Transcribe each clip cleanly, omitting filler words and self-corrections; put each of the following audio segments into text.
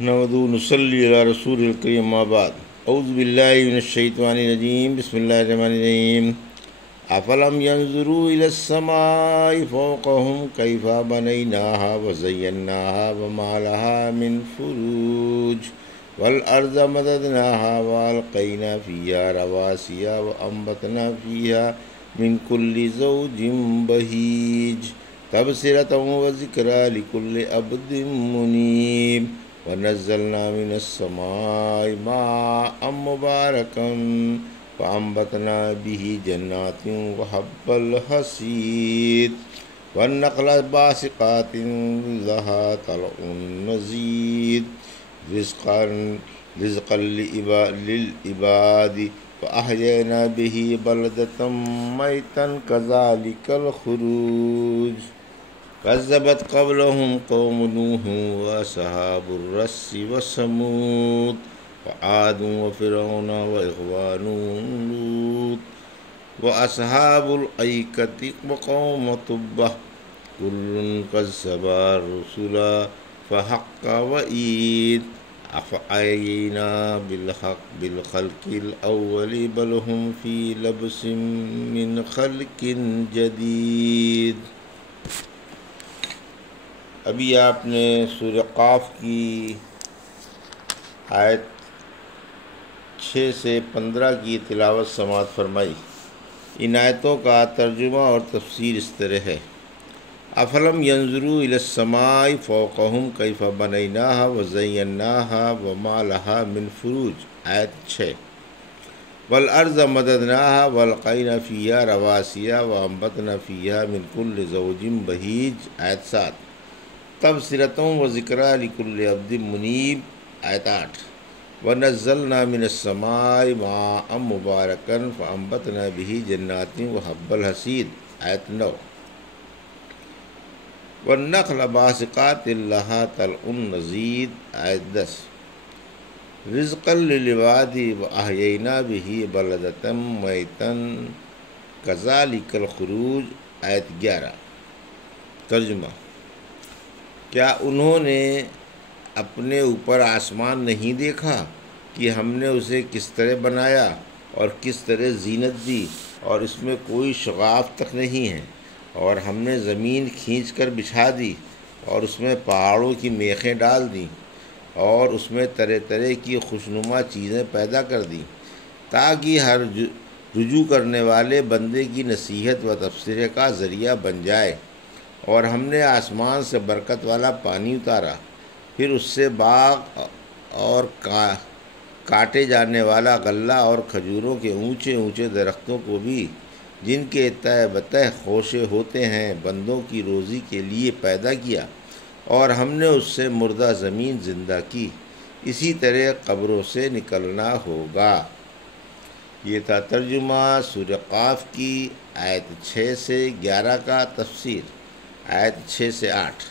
نحمدہ و نصلی علی رسول الکریم اما بعد اعوذ باللہ من الشیطان الرجیم بسم اللہ الرحمن الرحیم افلم ينظروا الى السماء فوقهم كيف بنيناها وزيناها وما لها من فروج والارض مددناها والقينا فيها رواسي وانبتنا فيها من كل زوج بهيج تبصرة وذكرى لكل عبد منيب ونزلنا من السماء ماء مباركا فأنبتنا به جنات وحب الحصيد والنخل باسقات لها طلع نضيد رزقا للعباد فأحيينا به بلدة ميتا كذلك الخروج كذبت قبلهم قوم نوح وأصحاب الرس وثمود وعاد وفرعون وإخوان لوط وأصحاب الأيكة وقوم تبع كل كذب الرسل فحق وعيد أفعينا بالخلق الأول بل هم في لبس من خلق جديد۔ ابھی آپ نے سورہ قاف کی آیت 6 سے 15 کی تلاوت سماعت فرمائی۔ ان آیتوں کا ترجمہ اور تفسیر اس طرح ہے۔ افلم ينظروا الى السماء فوقهم كيف بنيناها وزيناها وما لها من فروج آیت 6۔ والارض مددناها والقينا فيها رواسي وانبتنا فيها من كل زوج بهيج آیت 7۔ تبصرة وذكرى لكل عبد منيب آیت 8۔ ونزلنا من السماء ماء مباركا فأنبتنا به جنات وحب الحصيد آیت 9۔ والنخل باسقات لها طلع نضيد آیت 10۔ رزقا للعباد وأحيينا به بلدة ميتا كذلك الخروج آیت 11۔ ترجمہ: کیا انہوں نے اپنے اوپر آسمان نہیں دیکھا کہ ہم نے اسے کس طرح بنایا اور کس طرح زینت دی، اور اس میں کوئی شگاف تک نہیں ہے، اور ہم نے زمین کھینچ کر بچھا دی اور اس میں پہاڑوں کی میخیں ڈال دیں اور اس میں طرح طرح کی خوشنما چیزیں پیدا کر دیں تاکہ ہر رجوع کرنے والے بندے کی نصیحت و تبصرے کا ذریعہ بن جائے۔ اور ہم نے آسمان سے برکت والا پانی اتارا، پھر اس سے باغ اور کاٹے جانے والا غلہ اور کھجوروں کے اونچے اونچے درختوں کو بھی، جن کے تہ بتہ خوشے ہوتے ہیں، بندوں کی روزی کے لیے پیدا کیا، اور ہم نے اس سے مردہ زمین زندہ کی۔ اسی طرح قبروں سے نکلنا ہوگا۔ یہ تھا ترجمہ سورہ قاف کی آیت 6 سے 11 کا تفسیر۔ آیت 6 سے 8۔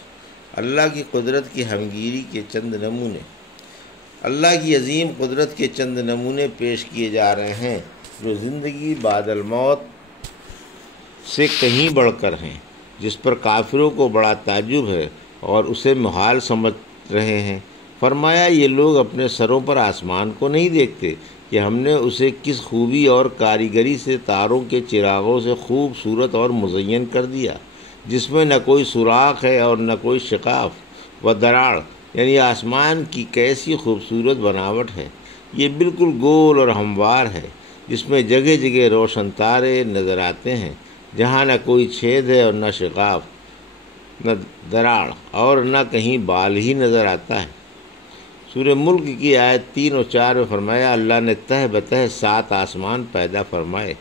اللہ کی قدرت کی ہمگیری کے چند نمونے۔ اللہ کی عظیم قدرت کے چند نمونے پیش کیے جا رہے ہیں جو زندگی بعد الموت سے کہیں بڑھ کر ہیں، جس پر کافروں کو بڑا تعجب ہے اور اسے محال سمجھ رہے ہیں۔ فرمایا، یہ لوگ اپنے سروں پر آسمان کو نہیں دیکھتے کہ ہم نے اسے کس خوبی اور کاریگری سے تاروں کے چراغوں سے خوبصورت اور مزین کر دیا، جس میں نہ کوئی سوراخ ہے اور نہ کوئی شقاف و دراڑ، یعنی آسمان کی کیسی خوبصورت بناوٹ ہے۔ یہ بالکل گول اور ہموار ہے، جس میں جگہ جگہ روشن تارے نظر آتے ہیں، جہاں نہ کوئی چھید ہے اور نہ شقاف، نہ دراڑ، اور نہ کہیں بال ہی نظر آتا ہے۔ سورہ ملک کی آیت 3 اور 4 میں فرمایا، اللہ نے تہ بتہ 7 آسمان پیدا فرمائے،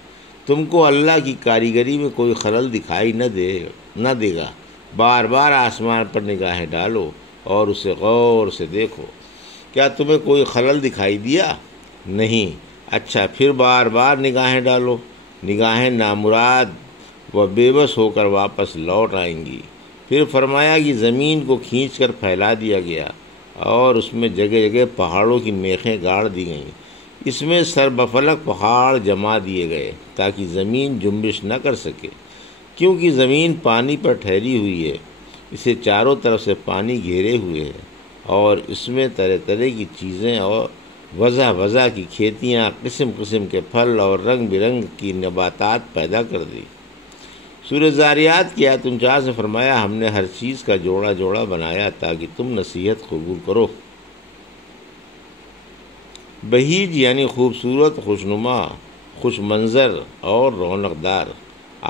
تم کو اللہ کی کاریگری میں کوئی خلل دکھائی نہ دے گا۔ بار بار آسمان پر نگاہیں ڈالو اور اسے غور سے دیکھو، کیا تمہیں کوئی خلل دکھائی دیا؟ نہیں۔ اچھا، پھر بار بار نگاہیں ڈالو، نگاہیں نامراد و بے بس ہو کر واپس لوٹ آئیں گی۔ پھر فرمایا کہ زمین کو کھینچ کر پھیلا دیا گیا اور اس میں جگہ جگہ پہاڑوں کی میخیں گاڑ دی گئیں، اس میں سر بفلک پہاڑ جما دیے گئے تاکہ زمین جنبش نہ کر سکے، کیونکہ زمین پانی پر ٹھہری ہوئی ہے، اسے چاروں طرف سے پانی گھیرے ہوئے ہے، اور اس میں طرح طرح کی چیزیں اور وضع وضع کی کھیتیاں، قسم قسم کے پھل اور رنگ برنگ کی نباتات پیدا کر دی۔ سورہ زاریات کی آیت 49 میں فرمایا، ہم نے ہر چیز کا جوڑا جوڑا بنایا تاکہ تم نصیحت قبول کرو۔ بہیج یعنی خوبصورت، خوشنما، خوش منظر اور رونق دار۔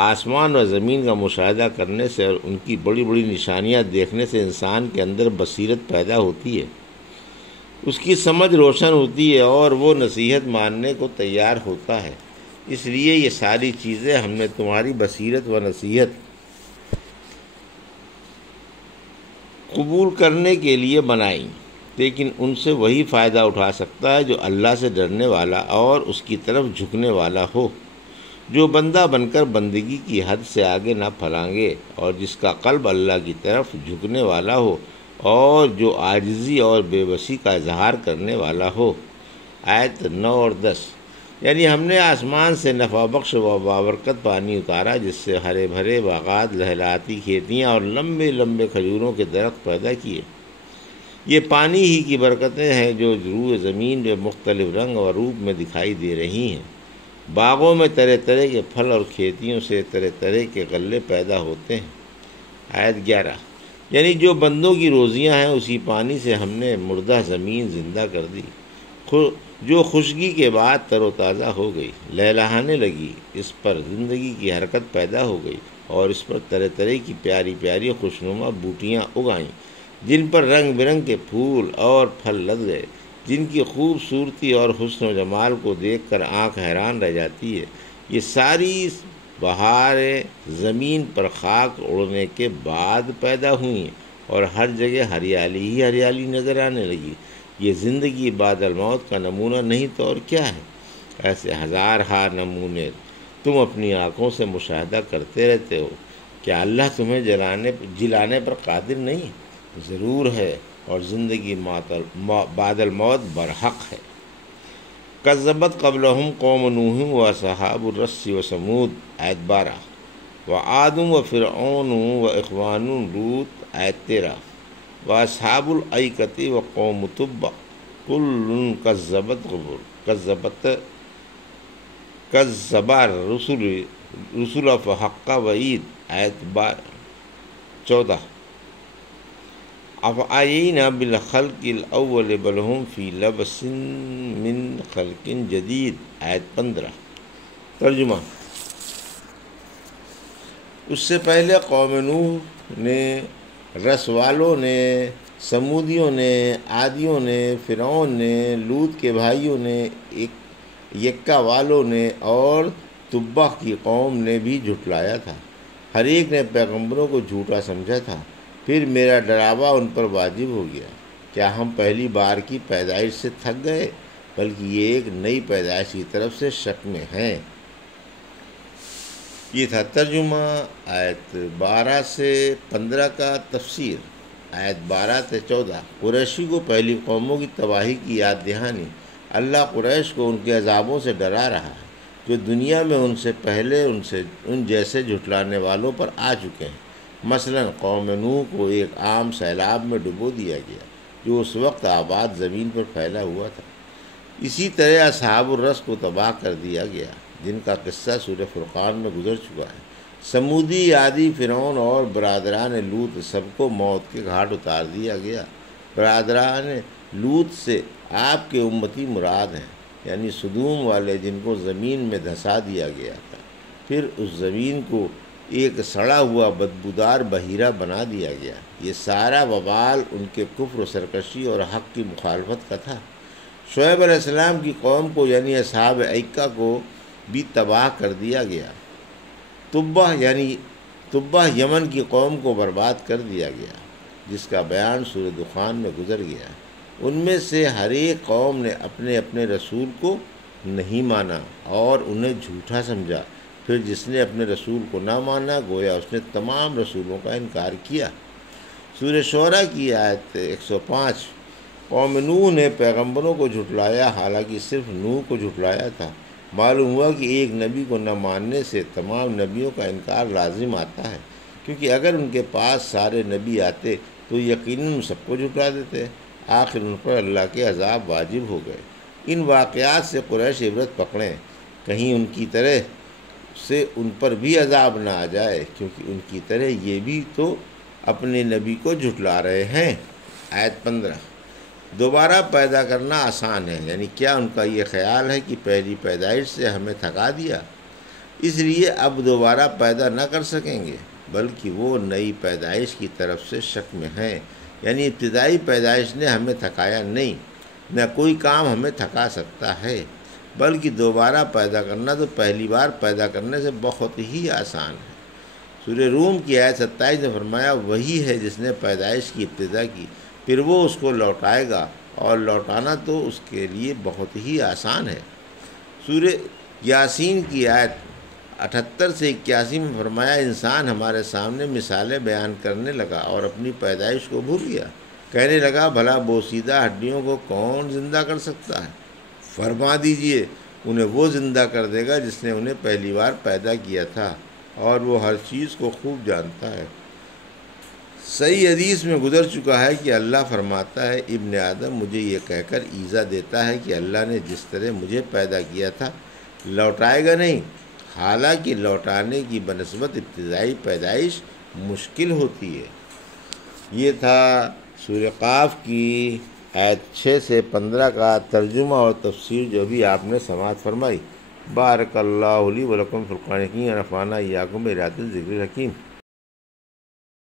آسمان و زمین کا مشاہدہ کرنے سے اور ان کی بڑی بڑی نشانیاں دیکھنے سے انسان کے اندر بصیرت پیدا ہوتی ہے، اس کی سمجھ روشن ہوتی ہے اور وہ نصیحت ماننے کو تیار ہوتا ہے۔ اس لیے یہ ساری چیزیں ہم نے تمہاری بصیرت و نصیحت قبول کرنے کے لیے بنائیں، لیکن ان سے وہی فائدہ اٹھا سکتا ہے جو اللہ سے ڈرنے والا اور اس کی طرف جھکنے والا ہو، جو بندہ بن کر بندگی کی حد سے آگے نہ پھلانگے اور جس کا قلب اللہ کی طرف جھکنے والا ہو اور جو عاجزی اور بے بسی کا اظہار کرنے والا ہو۔ آیت 9 اور 10 یعنی ہم نے آسمان سے نفع بخش و بابرکت پانی اتارا، جس سے ہرے بھرے باغات، لہلاتی کھیتیاں اور لمبے لمبے کھجوروں کے درخت پیدا کیے۔ یہ پانی ہی کی برکتیں ہیں جو روئے زمین میں مختلف رنگ اور روپ میں دکھائی دے رہی ہیں۔ باغوں میں طرح طرح کے پھل اور کھیتیوں سے طرح طرح کے غلے پیدا ہوتے ہیں۔ آیت 11 یعنی جو بندوں کی روزیاں ہیں، اسی پانی سے ہم نے مردہ زمین زندہ کر دی، جو خشکی کے بعد تر و تازہ ہو گئی، لہلہانے لگی، اس پر زندگی کی حرکت پیدا ہو گئی اور اس پر طرح طرح کی پیاری پیاری خوشنما بوٹیاں اگائیں، جن پر رنگ برنگ کے پھول اور پھل لد گئے، جن کی خوبصورتی اور حسن و جمال کو دیکھ کر آنکھ حیران رہ جاتی ہے۔ یہ ساری بہاریں زمین پر خاک اڑنے کے بعد پیدا ہوئیں اور ہر جگہ ہریالی ہی ہریالی نظر آنے لگی۔ یہ زندگی بعد الموت کا نمونہ نہیں تو اور کیا ہے؟ ایسے ہزار ہا نمونے تم اپنی آنکھوں سے مشاہدہ کرتے رہتے ہو۔ کیا اللہ تمہیں جلانے پر قادر نہیں؟ ضرور ہے، اور زندگی بعد الموت برحق ہے۔ کذبت قبلہم قوم نوح و اصحاب الرس و ثمود آیت 12 وعاد و فرعون و اخوان لوط آیت 13 واصحاب الایکۃ و قوم تبع کل کذب رسل فحق وعید آیت 14 افعینا بالخلق الاول بل هم فی لبس من خلق جدید آیت 15۔ ترجمہ: اس سے پہلے قوم نوح نے، رس والوں نے، سمودیوں نے، عادیوں نے، فرعون نے، لوط کے بھائیوں نے، یکا والوں نے اور تبع کی قوم نے بھی جھٹلایا تھا۔ ہر ایک نے پیغمبروں کو جھوٹا سمجھا تھا، پھر میرا ڈراوا ان پر واجب ہو گیا۔ کیا ہم پہلی بار کی پیدائش سے تھک گئے؟ بلکہ یہ ایک نئی پیدائش کی طرف سے شک میں ہیں۔ یہ تھا ترجمہ آیت 12 سے 15 کا تفسیر۔ آیت 12 سے 14 قریشی کو پہلی قوموں کی تباہی کی یاد دہانی۔ اللہ قریش کو ان کے عذابوں سے ڈرا رہا ہے جو دنیا میں ان سے پہلے ان جیسے جھٹلانے والوں پر آ چکے ہیں۔ مثلا قوم نوح کو ایک عام سیلاب میں ڈبو دیا گیا جو اس وقت آباد زمین پر پھیلا ہوا تھا۔ اسی طرح اصحاب الرس کو تباہ کر دیا گیا، جن کا قصہ سورہ فرقان میں گزر چکا ہے۔ سمودی، عادی، فرعون اور برادران لوط سب کو موت کے گھاٹ اتار دیا گیا۔ برادران لوط سے آپ کے امتی مراد ہیں، یعنی سدوم والے، جن کو زمین میں دھسا دیا گیا تھا، پھر اس زمین کو ایک سڑا ہوا بدبودار بحیرہ بنا دیا گیا۔ یہ سارا وبال ان کے کفر و سرکشی اور حق کی مخالفت کا تھا۔ شعیب علیہ السلام کی قوم کو یعنی اصحاب ایکا کو بھی تباہ کر دیا گیا۔ تبع یمن کی قوم کو برباد کر دیا گیا، جس کا بیان سورہ دخان میں گزر گیا۔ ان میں سے ہر ایک قوم نے اپنے اپنے رسول کو نہیں مانا اور انہیں جھوٹا سمجھا، پھر جس نے اپنے رسول کو نہ مانا گویا اس نے تمام رسولوں کا انکار کیا۔ سورہ شعراء کی آیت 105 قوم نوح نے پیغمبروں کو جھٹلایا، حالانکہ صرف نوح کو جھٹلایا تھا۔ معلوم ہوا کہ ایک نبی کو نہ ماننے سے تمام نبیوں کا انکار لازم آتا ہے، کیونکہ اگر ان کے پاس سارے نبی آتے تو یقیناً سب کو جھٹلا دیتے۔ آخر ان پر اللہ کے عذاب واجب ہو گئے۔ ان واقعات سے قریش عبرت پکڑیں، کہیں ان کی طرح سے ان پر بھی عذاب نہ آ جائے، کیونکہ ان کی طرح یہ بھی تو اپنے نبی کو جھٹلا رہے ہیں۔ آیت 15۔ دوبارہ پیدا کرنا آسان ہے، یعنی کیا ان کا یہ خیال ہے کہ پہلی پیدائش سے ہمیں تھکا دیا، اس لیے اب دوبارہ پیدا نہ کر سکیں گے؟ بلکہ وہ نئی پیدائش کی طرف سے شک میں ہیں، یعنی ابتدائی پیدائش نے ہمیں تھکایا نہیں، نہ کوئی کام ہمیں تھکا سکتا ہے، بلکہ دوبارہ پیدا کرنا تو پہلی بار پیدا کرنے سے بہت ہی آسان ہے۔ سورہ روم کی آیت 27 نے فرمایا، وہی ہے جس نے پیدائش کی ابتدا کی، پھر وہ اس کو لوٹائے گا، اور لوٹانا تو اس کے لیے بہت ہی آسان ہے۔ سورہ یاسین کی آیت 78 سے 81 میں فرمایا، انسان ہمارے سامنے مثالیں بیان کرنے لگا اور اپنی پیدائش کو بھول گیا، کہنے لگا بھلا بوسیدہ ہڈیوں کو کون زندہ کر سکتا ہے؟ فرما دیجئے انہیں وہ زندہ کر دے گا جس نے انہیں پہلی بار پیدا کیا تھا، اور وہ ہر چیز کو خوب جانتا ہے۔ صحیح حدیث میں گزر چکا ہے کہ اللہ فرماتا ہے، ابن آدم مجھے یہ کہہ کر ایذا دیتا ہے کہ اللہ نے جس طرح مجھے پیدا کیا تھا لوٹائے گا نہیں، حالانکہ لوٹانے کی بنسبت ابتدائی پیدائش مشکل ہوتی ہے۔ یہ تھا سورہ قاف کی آیت 6 سے 15 کا ترجمہ اور تفسیر جو بھی آپ نے سماعت فرمائی۔ بارک اللہ لی و لکم فی القرآن الحکیم ونفعنا وإیاکم بآیات الذکر الحکیم۔